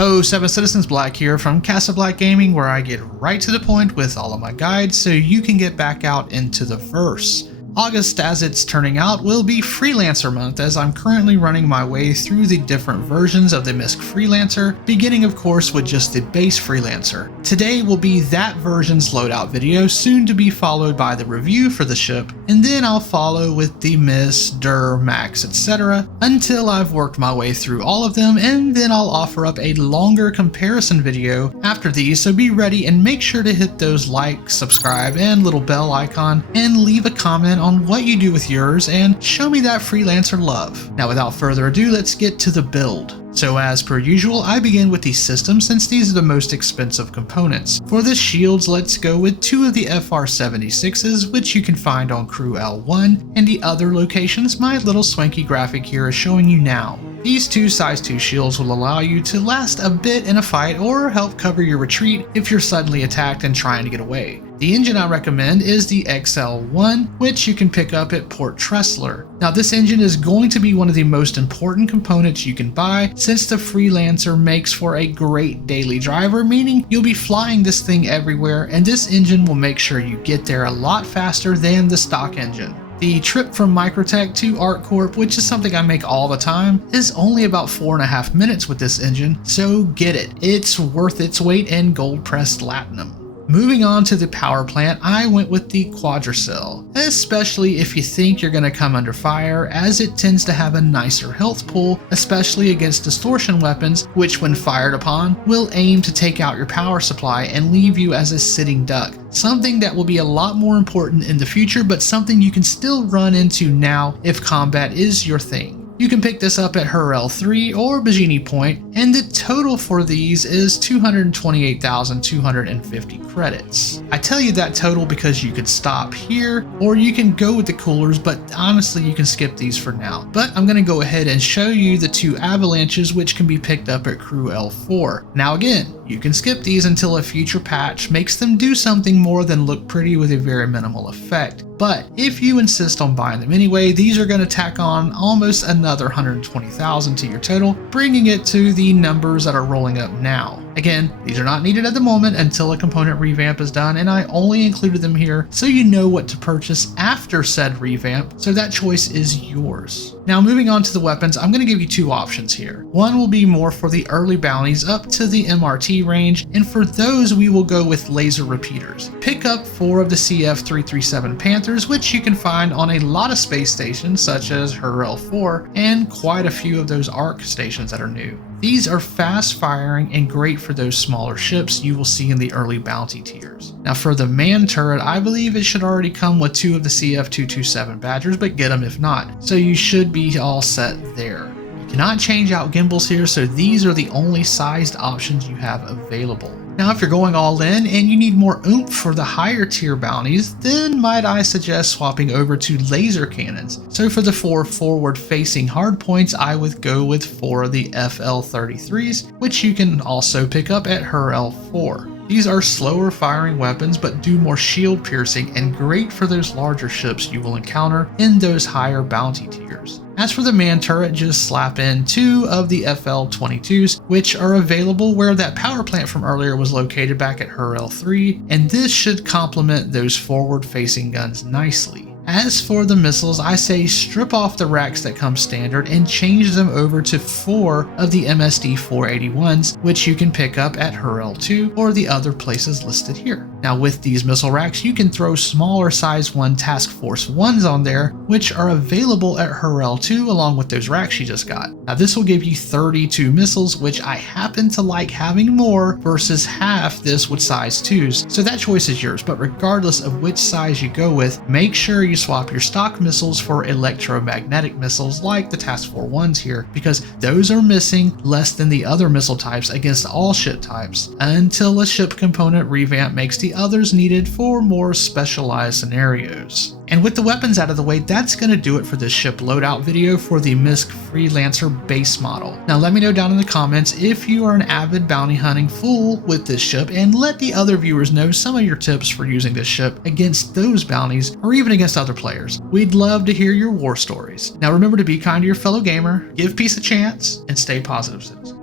Oh, Seven Citizens Black here from Casa Black Gaming, where I get right to the point with all of my guides so you can get back out into the verse. August, as it's turning out, will be Freelancer month, as I'm currently running my way through the different versions of the MISC Freelancer, beginning of course with just the base Freelancer. Today will be that version's loadout video, soon to be followed by the review for the ship, and then I'll follow with the MISC, DUR, Max, etc. until I've worked my way through all of them, and then I'll offer up a longer comparison video after these, so be ready and make sure to hit those like, subscribe, and little bell icon, and leave a comment on what you do with yours and show me that Freelancer love. Now without further ado, let's get to the build. So as per usual, I begin with the system since these are the most expensive components. For the shields, let's go with two of the FR76s, which you can find on Crew L1, and the other locations my little swanky graphic here is showing you now. These two size 2 shields will allow you to last a bit in a fight or help cover your retreat if you're suddenly attacked and trying to get away. The engine I recommend is the XL1, which you can pick up at Port Tressler. Now this engine is going to be one of the most important components you can buy, since the Freelancer makes for a great daily driver, meaning you'll be flying this thing everywhere, and this engine will make sure you get there a lot faster than the stock engine. The trip from Microtech to ArcCorp, which is something I make all the time, is only about 4.5 minutes with this engine, so get it. It's worth its weight in gold-pressed platinum. Moving on to the power plant, I went with the Quadracell, especially if you think you're going to come under fire, as it tends to have a nicer health pool, especially against distortion weapons, which when fired upon, will aim to take out your power supply and leave you as a sitting duck. Something that will be a lot more important in the future, but something you can still run into now if combat is your thing. You can pick this up at her L3 or Bajini Point, and the total for these is 228,250 credits. I tell you that total because you could stop here, or you can go with the coolers, but honestly you can skip these for now. But I'm going to go ahead and show you the two avalanches which can be picked up at Crew L4. Now again, you can skip these until a future patch makes them do something more than look pretty with a very minimal effect. But if you insist on buying them anyway, these are going to tack on almost another 120,000 to your total, bringing it to the numbers that are rolling up now. Again, these are not needed at the moment until a component revamp is done, and I only included them here so you know what to purchase after said revamp, so that choice is yours. Now moving on to the weapons, I'm going to give you two options here. One will be more for the early bounties up to the MRT range, and for those we will go with laser repeaters. Pick up 4 of the CF337 Panthers, which you can find on a lot of space stations such as her L4 and quite a few of those ARC stations that are new. These are fast firing and great for those smaller ships you will see in the early bounty tiers. Now for the man turret, I believe it should already come with 2 of the CF227 Badgers, but get them if not. So you should be all set there. You cannot change out gimbals here, so these are the only sized options you have available. Now if you're going all in and you need more oomph for the higher tier bounties, then might I suggest swapping over to laser cannons. So for the 4 forward facing hardpoints, I would go with 4 of the FL33s, which you can also pick up at her L4. These are slower firing weapons but do more shield piercing and great for those larger ships you will encounter in those higher bounty tiers. As for the man turret, just slap in 2 of the FL22s, which are available where that power plant from earlier was located back at her L3, and this should complement those forward facing guns nicely. As for the missiles, I say strip off the racks that come standard and change them over to 4 of the MSD 481s, which you can pick up at her L2 or the other places listed here. Now with these missile racks, you can throw smaller size 1 Task Force 1s on there, which are available at her L2 along with those racks you just got. Now this will give you 32 missiles, which I happen to like having more versus half this with size 2s, so that choice is yours. But regardless of which size you go with, make sure you swap your stock missiles for electromagnetic missiles like the Task Force 1s here, because those are missing less than the other missile types against all ship types, until a ship component revamp makes the others needed for more specialized scenarios. And with the weapons out of the way, that's going to do it for this ship loadout video for the MISC Freelancer base model. Now let me know down in the comments if you are an avid bounty hunting fool with this ship, and let the other viewers know some of your tips for using this ship against those bounties or even against other players. We'd love to hear your war stories. Now remember to be kind to your fellow gamer, give peace a chance, and stay positive, citizens.